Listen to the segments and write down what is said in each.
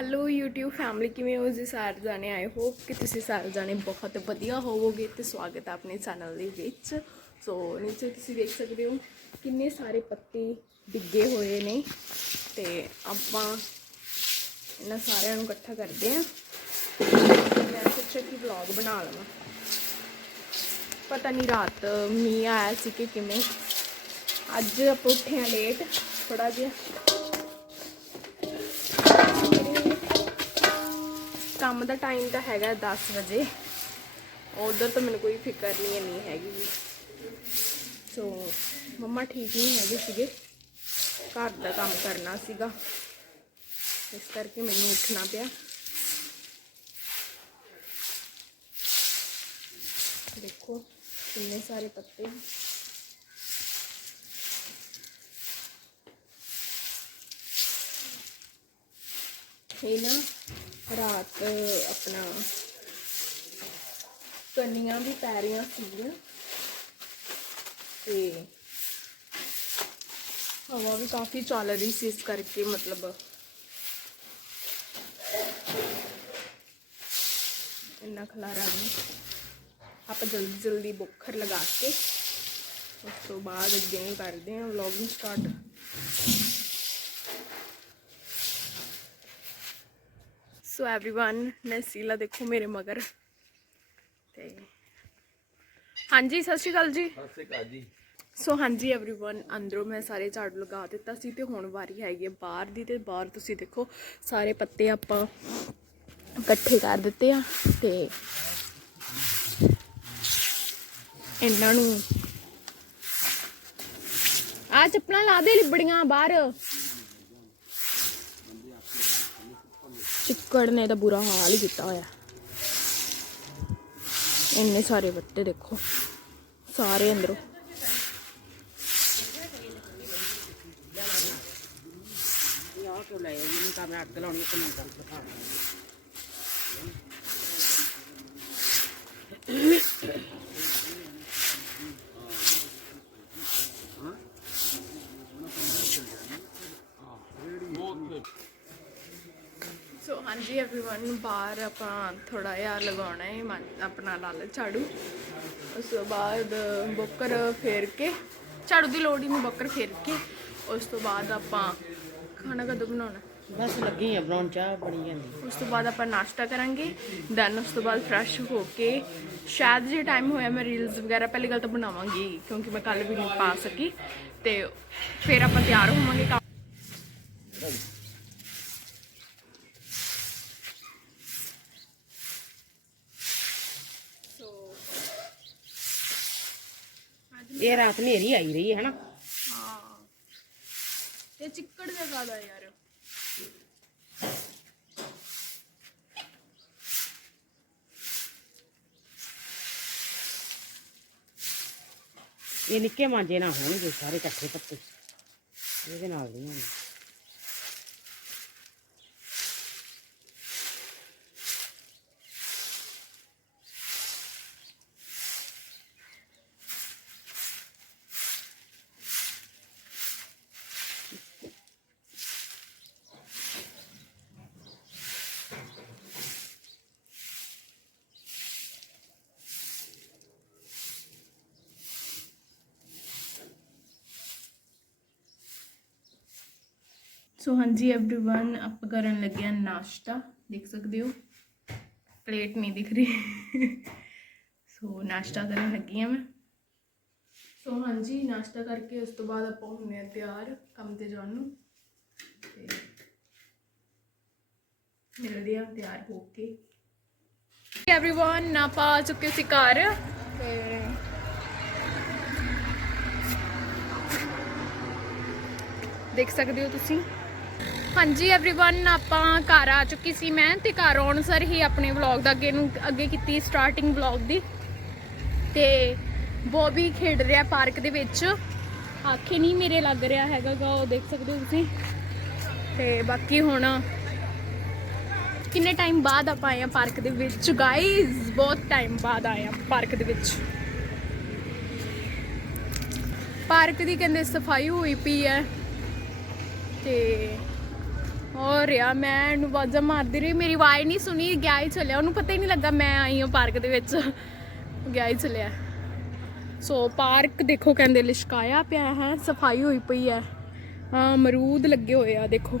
Hello YouTube family ਕਿਵੇਂ ਹੋ ਜੀ ਸਾਰੇ ਜਾਣੇ? ਆਏ ਹੋਪ ਕਿ ਤੁਸੀਂ ਸਾਰੇ ਜਾਣੇ ਬਹੁਤ ਵਧੀਆ ਹੋਵੋਗੇ ਤੇ ਸਵਾਗਤ ਹੈ ਆਪਣੇ ਚੈਨਲ ਦੇ ਵਿੱਚ। ਸੋ ਨੀਚੇ ਤੁਸੀਂ ਦੇਖ ਸਕਦੇ ਹੋ ਕਿੰਨੇ ਸਾਰੇ ਪੱਤੇ ਡਿੱਗੇ ਹੋਏ ਨੇ ਤੇ ਆਪਾਂ ਇਹਨਾਂ ਸਾਰਿਆਂ ਨੂੰ ਇਕੱਠਾ ਕਰਦੇ ਹਾਂ। ਮੈਂ ਸੋਚਿਆ ਕਿ ਵਲੌਗ ਬਣਾ ਲਵਾਂ। ਪਤਾ ਨਹੀਂ ਰਾਤ ਮੀਂਹ ਆਇਆ ਸੀ ਕਿ ਕਿਵੇਂ। ਅੱਜ ਆਪਾਂ ਉੱਠੇ ਹਾਂ ਲੇਟ ਥੋੜਾ ਜਿਹਾ ਕੰਮ ਦਾ ਟਾਈਮ ਤਾਂ ਹੈਗਾ 10 ਵਜੇ। ਉਧਰ ਤਾਂ ਮੈਨੂੰ ਕੋਈ ਫਿਕਰ ਨਹੀਂ ਨਹੀਂ ਹੈਗੀ ਜੀ। ਸੋ ਮੰਮਾ ਠੀਕ ਨਹੀਂ ਹੈਗੇ ਸੀਗੇ। ਘਰ ਦਾ ਕੰਮ ਕਰਨਾ ਸੀਗਾ। ਇਸ ਕਰਕੇ ਮੈਨੂੰ ਉੱਠਣਾ ਪਿਆ। ਦੇਖੋ, ਕਿੰਨੇ ਸਾਰੇ ਪੱਤੇ ਇਹ ਨਾ ਰਾਤ ਆਪਣਾ ਕੰਨੀਆਂ ਵੀ ਪੈ ਰਹੀਆਂ ਸੀਗੀਆਂ ਤੇ ਹਵਾ ਵੀ ਕਾਫੀ ਚੱਲ ਰਹੀ ਸੀ ਇਸ ਕਰਕੇ ਮਤਲਬ ਇੰਨਾ ਖਲਾਰਾ ਨਹੀਂ। ਆਪਾਂ ਜਲਦੀ ਜਲਦੀ ਬੁੱਖਰ ਲਗਾ ਕੇ ਉਸ ਤੋਂ ਬਾਅਦ ਅੱਗੇ ਕਰਦੇ ਹਾਂ ਵਲੌਗਿੰਗ ਸਟਾਰਟ ਸੋ एवरीवन ਨਸੀਲਾ ਦੇਖੋ ਮੇਰੇ ਮਗਰ ਤੇ ਹਾਂਜੀ ਸਤਿ ਸ਼੍ਰੀ ਅਕਾਲ ਜੀ ਸਤਿ ਸ਼੍ਰੀ ਅਕਾਲ ਜੀ ਸੋ ਹਾਂਜੀ एवरीवन ਅੰਦਰੋਂ ਮੈਂ ਸਾਰੇ ਝਾੜੂ ਲਗਾ ਦਿੱਤਾ ਸੀ ਤੇ ਹੁਣ ਵਾਰੀ ਹੈਗੀ ਹੈ ਬਾਹਰ ਦੀ ਤੇ ਬਾਹਰ ਤੁਸੀਂ ਦੇਖੋ ਸਾਰੇ ਪੱਤੇ ਆਪਾਂ ਇਕੱਠੇ ਕਰ ਦਿੱਤੇ ਆ ਤੇ ਇਹਨਾਂ ਨੂੰ ਆ ਚੱਪਲਾਂ ਲਾ ਦੇ ਲਿਬੜੀਆਂ ਬਾਹਰ ਚਿੱਕੜ ਨੇ ਤਾਂ ਬੁਰਾ ਹਾਲ ਹੀ ਕੀਤਾ ਹੋਇਆ। ਇੰਨੇ ਸਾਰੇ ਪੱਤੇ ਦੇਖੋ, ਸਾਰੇ ਅੰਦਰੋਂ। ਆਹ ਕਿਉਂ ਲੈ ਇਹਨੂੰ ਤਾਂ ਮੈਂ ਅੱਗ ਲਾਉਣੀ ਤੇ ਮੈਂ ਕਰ ਦਿਖਾ ਸੋ ਹਾਂਜੀ एवरीवन ਬਾਹਰ ਆਪਾਂ ਥੋੜਾ ਜਿਹਾ ਲਗਾਉਣਾ ਹੈ ਮਨ- ਆਪਣਾ ਲਾਲ ਝਾੜੂ ਉਸ ਤੋਂ ਬਾਅਦ ਬੋਕਰ ਫੇਰ ਕੇ ਝਾੜੂ ਦੀ ਲੋੜ ਹੀ ਨਹੀਂ ਬੋਕਰ ਫੇਰ ਕੇ ਉਸ ਤੋਂ ਬਾਅਦ ਆਪਾਂ ਖਾਣਾ ਕਦੋਂ ਬਣਾਉਣਾ ਬਸ ਲੱਗੀ ਆ ਬਣਾਉਣ ਚਾਹ ਬਣੀ ਜਾਂਦੀ ਉਸ ਤੋਂ ਬਾਅਦ ਆਪਾਂ ਨਾਸ਼ਤਾ ਕਰਾਂਗੇ ਦੈਨ ਉਸ ਤੋਂ ਬਾਅਦ ਫਰੈਸ਼ ਹੋ ਕੇ ਸ਼ਾਇਦ ਜੇ ਟਾਈਮ ਹੋਇਆ ਮੈਂ ਰੀਲਸ ਵਗੈਰਾ ਪਹਿਲੀ ਗੱਲ ਤਾਂ ਬਣਾਵਾਂਗੀ ਕਿਉਂਕਿ ਮੈਂ ਕੱਲ ਵੀ ਨਹੀਂ ਪਾ ਸਕੀ ਤੇ ਫਿਰ ਆਪਾਂ ਤਿਆਰ ਹੋਵਾਂਗੇ ਇਹ ਰਾਤ ਹਨੇਰੀ ਆਈ ਰਹੀ ਹੈ ਹਨਾ? ਹਾਂ। ਤੇ ਚਿੱਕੜ ਦਾ ਜ਼ਿਆਦਾ ਯਾਰ। ਇਹ ਨਿੱਕੇ ਮਾਂਜੇ ਨਾ ਹੋਣਗੇ ਸਾਰੇ ਇਕੱਠੇ ਪੱਤੇ ਇਹਦੇ ਨਾਲ ਨਹੀਂ ਹੋਣੇ। ਸੋ ਹਾਂਜੀ एवरीवन ਆਪਾਂ ਕਰਨ ਲੱਗੇ ਆ ਨਾਸ਼ਤਾ ਦੇਖ ਸਕਦੇ ਹੋ ਪਲੇਟ ਨਹੀਂ ਦਿਖ ਰਹੀ ਸੋ ਨਾਸ਼ਤਾ ਕਰਨ ਲੱਗੀ ਆ ਮੈਂ ਸੋ ਹਾਂਜੀ ਨਾਸ਼ਤਾ ਕਰਕੇ ਉਸ ਤੋਂ ਬਾਅਦ ਆਪਾਂ ਹੁੰਨੇ ਆ ਤਿਆਰ ਕੰਮ ਤੇ ਜਾਣ ਨੂੰ ਤੇ ਮਿਲਦੇ ਆ ਤਿਆਰ ਹੋ ਕੇ एवरीवन ਆਪਾਂ ਆ ਚੁੱਕੇ ਸੀ ਘਰ ਤੇ ਦੇਖ ਸਕਦੇ ਹੋ ਤੁਸੀਂ ਹਾਂਜੀ एवरीवन ਆਪਾਂ ਘਰ ਆ ਚੁੱਕੀ ਸੀ ਮੈਂ ਤੇ ਘਰ ਆਉਣ ਸਰ ਹੀ ਆਪਣੇ ਵਲੌਗ ਦਾ ਅੱਗੇ ਨੂੰ ਅੱਗੇ ਕੀਤੀ ਸਟਾਰਟਿੰਗ ਵਲੌਗ ਦੀ ਤੇ ਬੋਬੀ ਖੇਡ ਰਿਹਾ ਪਾਰਕ ਦੇ ਵਿੱਚ ਆਖੇ ਨਹੀਂ ਮੇਰੇ ਲੱਗ ਰਿਹਾ ਹੈਗਾ ਗਾ ਉਹ ਦੇਖ ਸਕਦੇ ਹੋ ਤੁਸੀਂ ਤੇ ਬਾਕੀ ਹੁਣ ਕਿੰਨੇ ਟਾਈਮ ਬਾਅਦ ਆਪਾਂ ਆਏ ਆ ਪਾਰਕ ਦੇ ਵਿੱਚ ਗਾਇਜ਼ ਬਹੁਤ ਟਾਈਮ ਬਾਅਦ ਆਏ ਆ ਪਾਰਕ ਦੇ ਵਿੱਚ ਪਾਰਕ ਦੀ ਕਹਿੰਦੇ ਸਫਾਈ ਹੋਈ ਪਈ ਹੈ ਤੇ ਹੋ ਰਿਹਾ ਮੈਂ ਇਹਨੂੰ ਆਵਾਜ਼ਾਂ ਮਾਰਦੀ ਰਹੀ ਮੇਰੀ ਆਵਾਜ਼ ਨਹੀਂ ਸੁਣੀ ਗਿਆ ਹੀ ਚੱਲਿਆ। ਉਹਨੂੰ ਪਤਾ ਹੀ ਨਹੀਂ ਲੱਗਾ ਮੈਂ ਆਈ ਹਾਂ ਪਾਰਕ ਦੇ ਵਿੱਚ। ਗਿਆ ਹੀ ਚੱਲਿਆ। ਸੋ ਪਾਰਕ ਦੇਖੋ ਕਹਿੰਦੇ ਲਿਸ਼ਕਾਇਆ ਪਿਆ ਹੈ ਸਫ਼ਾਈ ਹੋਈ ਪਈ ਹੈ। ਹਾਂ ਮਰੂਦ ਲੱਗੇ ਹੋਏ ਆ ਦੇਖੋ।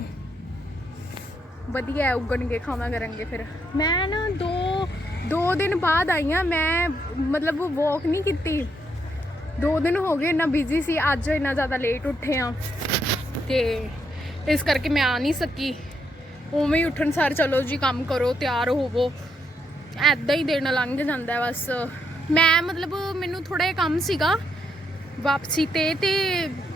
ਵਧੀਆ ਹੈ, ਉੱਗਣਗੇ ਖਾਵਾਂ ਕਰਾਂਗੇ ਫਿਰ। ਮੈਂ ਨਾ ਦੋ ਦੋ ਦਿਨ ਬਾਅਦ ਆਈ ਹਾਂ ਮੈਂ ਮਤਲਬ ਵਾਕ ਨਹੀਂ ਕੀਤੀ। ਦੋ ਦਿਨ ਹੋ ਗਏ ਇੰਨਾ ਬਿਜ਼ੀ ਸੀ ਅੱਜ ਇੰਨਾ ਜ਼ਿਆਦਾ ਲੇਟ ਉੱਠੇ ਆ ਤੇ ਇਸ ਕਰਕੇ ਮੈਂ ਆ ਨਹੀਂ ਸਕੀ। ਉਵੇਂ ਹੀ ਉੱਠਣ ਸਾਰ ਚਲੋ ਜੀ ਕੰਮ ਕਰੋ, ਤਿਆਰ ਹੋਵੋ। ਐਦਾਂ ਹੀ ਦਿਨ ਲੰਘ ਜਾਂਦਾ ਬਸ। ਮੈਂ ਮਤਲਬ ਮੈਨੂੰ ਥੋੜਾ ਜਿਹਾ ਕੰਮ ਸੀਗਾ ਵਾਪਸੀ ਤੇ ਤੇ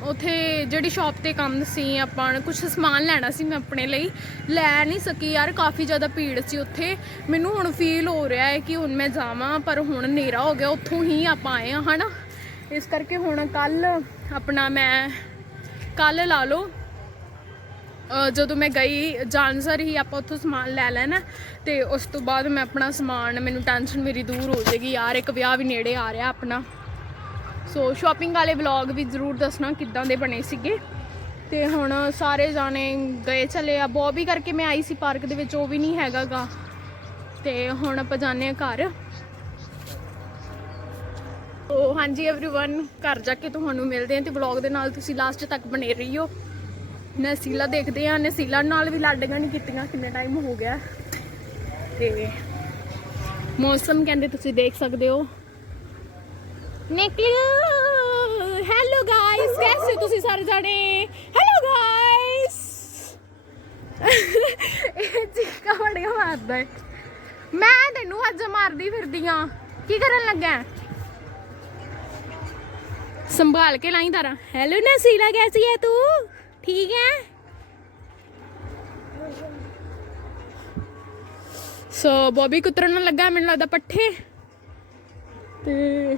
ਉਥੇ ਜਿਹੜੀ ਸ਼ਾਪ ਤੇ ਕੰਮ ਸੀ ਆਪਾਂ ਕੁਝ ਸਮਾਨ ਲੈਣਾ ਸੀ ਮੈਂ ਆਪਣੇ ਲਈ। ਲੈ ਨਹੀਂ ਸਕੀ ਯਾਰ, ਕਾਫੀ ਜ਼ਿਆਦਾ ਭੀੜ ਸੀ ਉੱਥੇ। ਮੈਨੂੰ ਹੁਣ ਫੀਲ ਹੋ ਰਿਹਾ ਹੈ ਕਿ ਹੁਣ ਮੈਂ ਜਾਵਾਂ, ਪਰ ਹੁਣ ਹਨੇਰਾ ਹੋ ਗਿਆ, ਉੱਥੋਂ ਹੀ ਆਪਾਂ ਆਏ ਆ ਹਨਾ? ਇਸ ਕਰਕੇ ਹੁਣ ਕੱਲ ਆਪਣਾ ਮੈਂ ਕੱਲ ਲਾ ਲਓ। ਜਦੋਂ ਮੈਂ ਗਈ ਜਾਨਸਰ ਹੀ ਆਪਾਂ ਉੱਥੋਂ ਸਮਾਨ ਲੈ ਲੈਣਾ ਤੇ ਉਸ ਤੋਂ ਬਾਅਦ ਮੈਂ ਆਪਣਾ ਸਮਾਨ ਮੈਨੂੰ ਟੈਨਸ਼ਨ ਮੇਰੀ ਦੂਰ ਹੋ ਜਾਏਗੀ ਯਾਰ ਇੱਕ ਵਿਆਹ ਵੀ ਨੇੜੇ ਆ ਰਿਹਾ ਆਪਣਾ ਸੋ ਸ਼ਾਪਿੰਗ ਵਾਲੇ ਵਲੌਗ ਵੀ ਜ਼ਰੂਰ ਦੱਸਣਾ ਕਿੱਦਾਂ ਦੇ ਬਣੇ ਸੀਗੇ ਤੇ ਹੁਣ ਸਾਰੇ ਜਾਣੇ ਗਏ ਚਲੇ ਆ ਬੋਬੀ ਕਰਕੇ ਮੈਂ ਆਈ ਸੀ ਪਾਰਕ ਦੇ ਵਿੱਚ ਉਹ ਵੀ ਨਹੀਂ ਹੈਗਾਗਾ ਤੇ ਹੁਣ ਆਪਾਂ ਜਾਂਦੇ ਆ ਘਰ ਸੋ ਹਾਂਜੀ एवरीवन ਘਰ ਜਾ ਕੇ ਤੁਹਾਨੂੰ ਮਿਲਦੇ ਆ ਤੇ ਵਲੌਗ ਦੇ ਨਾਲ ਤੁਸੀਂ ਲਾਸਟ ਤੱਕ ਬਣੇ ਰਹੀਓ ਨਸੀਲਾ ਦੇਖਦੇ ਆ ਨਸੀਲਾ ਨਾਲ ਵੀ ਲਾਡੀਆਂ ਨਹੀਂ ਕੀਤੀਆਂ, ਕਿੰਨੇ ਟਾਈਮ ਹੋ ਗਿਆ। ਤੇ ਮੌਸਮ ਕਹਿੰਦੇ ਤੁਸੀਂ ਦੇਖ ਸਕਦੇ ਹੋ। ਨਿਕਲੋ ਹੈਲੋ ਗਾਇਸ ਕੈਸੇ ਤੁਸੀਂ ਸਾਰੇ ਜਾਣੇ? ਹੈਲੋ ਗਾਇਸ ਇਹ ਚੀਕਾ ਬੜੀਆਂ ਮਾਰਦਾ ਹੈ ਮੈਂ ਤੈਨੂੰ ਅੱਜ ਮਾਰਦੀ ਫਿਰਦੀ ਆ। ਕੀ ਕਰਨ ਲੱਗਾ ਸੰਭਾਲ ਕੇ ਲਾਈ ਤਾਰਾ। ਹੈਲੋ ਨਸੀਲਾ ਕੈਸੀ ਹੈ ਤੂੰ? ਠੀਕ ਹੈ ਸੋ ਬੋਬੀ ਕੁਤਰਨ ਲੱਗਾ, ਮੈਨੂੰ ਲੱਗਦਾ ਪੱਠੇ। ਤੇ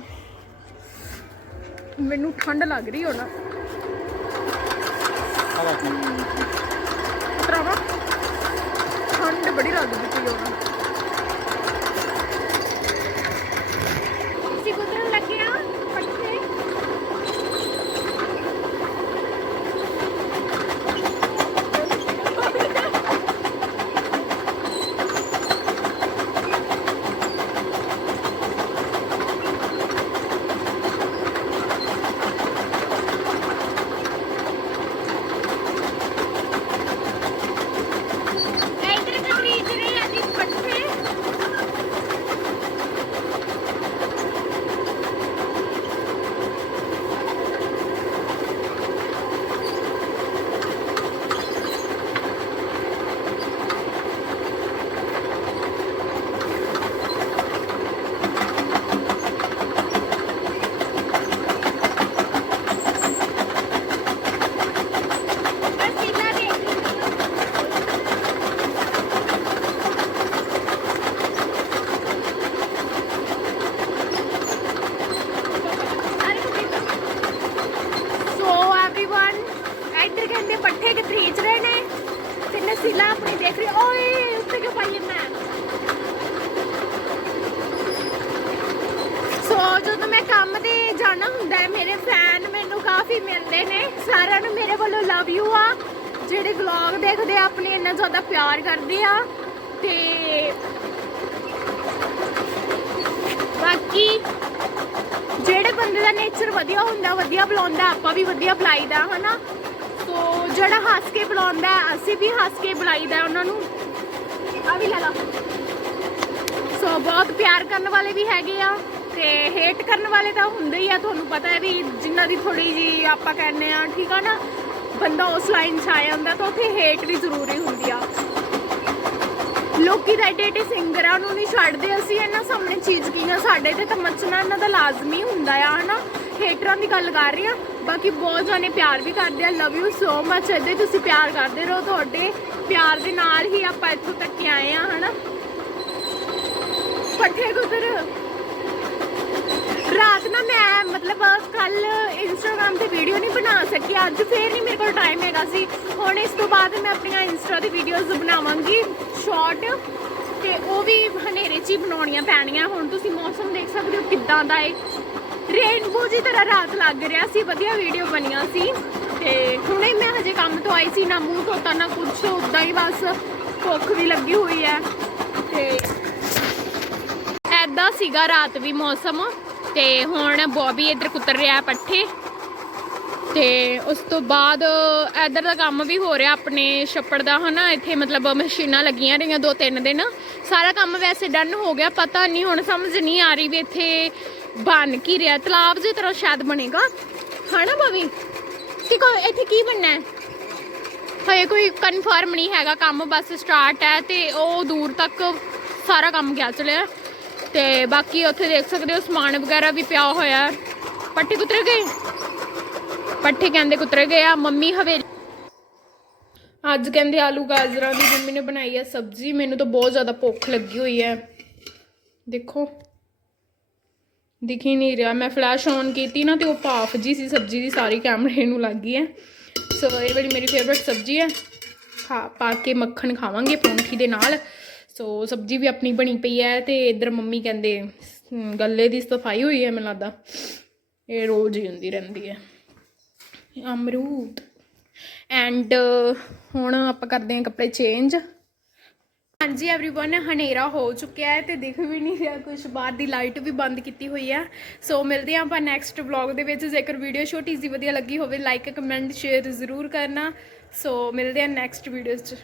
ਮੈਨੂੰ ਠੰਡ ਲੱਗ ਰਹੀ ਹੋਣਾ। ਜਾਣਾ ਮੇਰੇ ਫੈਨ ਮੈਨੂੰ ਕਾਫੀ ਮਿਲਦੇ ਨੇ। ਸਾਰਿਆਂ ਨੂੰ ਮੇਰੇ ਵੱਲੋਂ ਲਵ ਯੂ ਆ। ਜਿਹੜੇ ਵਲੌਗ ਦੇਖਦੇ ਆ, ਆਪਣੇ ਇੰਨਾ ਜ਼ਿਆਦਾ ਪਿਆਰ ਕਰਦੇ ਆ। ਤੇ ਬਾਕੀ ਜਿਹੜੇ ਬੰਦੇ ਦਾ ਨੇਚਰ ਵਧੀਆ ਹੁੰਦਾ, ਵਧੀਆ ਬੁਲਾਉਂਦਾ, ਆਪਾਂ ਵੀ ਵਧੀਆ ਬੁਲਾਈਦਾ, ਹਨਾ? ਸੋ ਜਿਹੜਾ ਹੱਸ ਕੇ ਬੁਲਾਉਂਦਾ, ਅਸੀਂ ਵੀ ਹੱਸ ਕੇ ਬੁਲਾਈਦਾ ਉਹਨਾਂ ਨੂੰ। ਆ ਵੀ ਲੈ ਲਾ ਸੋ ਬਹੁਤ ਪਿਆਰ ਕਰਨ ਵਾਲੇ ਵੀ ਹੈਗੇ ਆ। ਤੇ ਹੇਟ ਕਰਨ ਵਾਲੇ ਤਾਂ ਹੁੰਦੇ ਹੀ ਆ, ਤੁਹਾਨੂੰ ਪਤਾ ਹੈ ਵੀ ਜਿਨ੍ਹਾਂ ਦੀ ਥੋੜੀ ਜੀ ਆਪਾਂ ਕਹਿੰਦੇ ਆ ਠੀਕ ਆ ਨਾ, ਬੰਦਾ ਉਸ ਲਾਈਨ 'ਚ ਆ ਜਾਂਦਾ ਤਾਂ ਉੱਥੇ ਹੇਟ ਵੀ ਜ਼ਰੂਰੀ ਹੁੰਦੀ ਆ। ਲੋਕੀ ਤਾਂ ਏਡੇ ਏਡੇ ਸਿੰਗਰ ਆ ਨਹੀਂ ਛੱਡਦੇ, ਅਸੀਂ ਇਹਨਾਂ ਸਾਹਮਣੇ ਚੀਜ਼ ਕੀ ਆ, ਸਾਡੇ ਤੇ ਤਾਂ ਮੱਚਣਾ ਇਹਨਾਂ ਦਾ ਲਾਜ਼ਮੀ ਹੁੰਦਾ ਆ, ਹਨਾ? ਹੇਟਰਾਂ ਦੀ ਗੱਲ ਕਰ ਰਹੀ ਆ, ਬਾਕੀ ਬਹੁਤ ਜਾਣੇ ਪਿਆਰ ਵੀ ਕਰਦੇ ਆ ਲਵ ਯੂ ਸੋ ਮਚ ਏਦਾਂ ਹੀ ਤੁਸੀਂ ਪਿਆਰ ਕਰਦੇ ਰਹੋ, ਤੁਹਾਡੇ ਪਿਆਰ ਦੇ ਨਾਲ ਹੀ ਆਪਾਂ ਇੱਥੋਂ ਤੱਕ ਆਏ ਆ, ਹਨਾ? ਪੱਠੇ ਕੁਦਰ ਰਾਤ ਨਾ ਮੈਂ ਮਤਲਬ ਕੱਲ ਇੰਸਟਾਗ੍ਰam ਤੇ ਵੀਡੀਓ ਨਹੀਂ ਬਣਾ ਸਕੀ। ਅੱਜ ਫੇਰ ਨਹੀਂ ਮੇਰੇ ਕੋਲ ਟਾਈਮ ਹੈਗਾ ਸੀ। ਹੁਣ ਇਸ ਤੋਂ ਬਾਅਦ ਮੈਂ ਆਪਣੀਆਂ ਇੰਸਟਾ ਦੀ ਵੀਡੀਓਜ਼ ਬਣਾਵਾਂਗੀ। ਸ਼ਾਰਟ ਤੇ ਉਹ ਵੀ ਹਨੇਰੇ 'ਚ ਹੀ ਬਣਾਉਣੀਆਂ ਪੈਣੀਆਂ। ਹੁਣ ਤੁਸੀਂ ਮੌਸਮ ਦੇਖ ਸਕਦੇ ਹੋ ਕਿੱਦਾਂ ਦਾ ਏ। ਰੇਨਬੋ ਦੀ ਤਰ੍ਹਾਂ ਰਾਤ ਲੱਗ ਰਿਹਾ ਸੀ। ਵਧੀਆ ਵੀਡੀਓ ਬਣੀਆਂ ਸੀ। ਤੇ ਹੁਣੇ ਮੈਂ ਹਜੇ ਕੰਮ ਤੋਂ ਆਈ ਸੀ। ਨਾ ਮੂੰਹ ਧੋਤਾ, ਨਾ ਕੁਛ। ਉਦਾਂ ਹੀ ਬਸ ਭੁੱਖ ਵੀ ਲੱਗੀ ਹੋਈ ਹੈ। ਤੇ ਐਦਾਂ ਸੀਗਾ ਰਾਤ ਵੀ ਮੌਸਮ। ਤੇ ਹੁਣ ਬੋਬੀ ਇੱਧਰ ਕੁੱਤਰ ਰਿਹਾ ਪੱਠੇ। ਤੇ ਉਸ ਤੋਂ ਬਾਅਦ ਇੱਧਰ ਦਾ ਕੰਮ ਵੀ ਹੋ ਰਿਹਾ ਆਪਣੇ ਛੱਪੜ ਦਾ, ਹਨਾ? ਇੱਥੇ ਮਤਲਬ ਮਸ਼ੀਨਾਂ ਲੱਗੀਆਂ ਰਹੀਆਂ ਦੋ ਤਿੰਨ ਦਿਨ। ਸਾਰਾ ਕੰਮ ਵੈਸੇ ਡਨ ਹੋ ਗਿਆ, ਪਤਾ ਨਹੀਂ, ਹੁਣ ਸਮਝ ਨਹੀਂ ਆ ਰਹੀ ਵੀ ਇੱਥੇ ਬਣ ਕੀ ਰਿਹਾ। ਤਲਾਬ ਦੀ ਤਰ੍ਹਾਂ ਸ਼ਾਇਦ ਬਣੇਗਾ। ਹਨਾ ਬਵੀ ਤੇ ਕੋ ਇੱਥੇ ਕੀ ਬਣਨਾ ਹੈ? ਹਏ ਕੋਈ ਕਨਫਰਮ ਨਹੀਂ ਹੈਗਾ, ਕੰਮ ਬਸ ਸਟਾਰਟ ਹੈ ਤੇ ਉਹ ਦੂਰ ਤੱਕ ਸਾਰਾ ਕੰਮ ਗਿਆ ਚਲਿਆ। ਤੇ ਬਾਕੀ ਉੱਥੇ ਦੇਖ ਸਕਦੇ ਹੋ ਸਮਾਨ ਵਗੈਰਾ ਵੀ ਪਿਆ ਹੋਇਆ। ਪੱਠੇ ਕੁਤਰ ਗਏ? ਪੱਠੇ ਕਹਿੰਦੇ ਕੁਤਰ ਗਏ ਆ, ਮੰਮੀ ਹਵੇਲੀ ਅੱਜ ਕਹਿੰਦੇ ਆਲੂ ਗਾਜਰਾਂ ਦੀ ਮੰਮੀ ਨੇ ਬਣਾਈ ਹੈ ਸਬਜ਼ੀ, ਮੈਨੂੰ ਤਾਂ ਬਹੁਤ ਜ਼ਿਆਦਾ ਭੁੱਖ ਲੱਗੀ ਹੋਈ ਹੈ। ਦੇਖੋ। ਦਿਖ ਹੀ ਨਹੀਂ ਰਿਹਾ। ਮੈਂ ਫਲੈਸ਼ ਔਨ ਕੀਤੀ ਨਾ ਤੇ ਉਹ ਭਾਫ ਜੀ ਸੀ, ਸਬਜ਼ੀ ਦੀ ਸਾਰੀ ਕੈਮਰੇ ਨੂੰ ਲੱਗ ਗਈ ਹੈ। ਸੋ ਇਹ ਬੜੀ ਮੇਰੀ ਫੇਵਰਿਟ ਸਬਜ਼ੀ ਹੈ। ਖਾ ਪਾ ਕੇ ਮੱਖਣ ਖਾਵਾਂਗੇ ਪਰੌਂਠੀ ਦੇ ਨਾਲ। ਸੋ ਸਬਜ਼ੀ ਵੀ ਆਪਣੀ ਬਣੀ ਪਈ ਹੈ ਤੇ ਇੱਧਰ ਮੰਮੀ ਕਹਿੰਦੇ ਹਮ, ਗੱਲੇ ਦੀ ਸਫਾਈ ਹੋਈ ਹੈ ਮੈਨੂੰ ਲੱਗਦਾ ਇਹ ਰੋਜ਼ ਹੀ ਹੁੰਦੀ ਰਹਿੰਦੀ ਹੈ ਅਮਰੂਦ ਐਂਡ ਹੁਣ ਆਪਾਂ ਕਰਦੇ ਹਾਂ ਕੱਪੜੇ ਚੇਂਜ ਹਾਂਜੀ एवरीवन ਹਨੇਰਾ ਹੋ ਚੁੱਕਿਆ ਹੈ ਤੇ ਦਿਖ ਵੀ ਨਹੀਂ ਰਿਹਾ ਕੁਝ ਬਾਹਰ ਦੀ ਲਾਈਟ ਵੀ ਬੰਦ ਕੀਤੀ ਹੋਈ ਹੈ ਸੋ ਮਿਲਦੇ ਹਾਂ ਆਪਾਂ ਨੈਕਸਟ ਵਲੌਗ ਦੇ ਵਿੱਚ ਜੇਕਰ ਵੀਡੀਓ ਛੋਟੀ ਜਿਹੀ ਵਧੀਆ ਲੱਗੀ ਹੋਵੇ ਲਾਈਕ ਕਮੈਂਟ ਸ਼ੇਅਰ ਜ਼ਰੂਰ ਕਰਨਾ ਸੋ ਮਿਲਦੇ ਹਾਂ ਨੈਕਸਟ ਵੀਡੀਓਜ਼ 'ਚ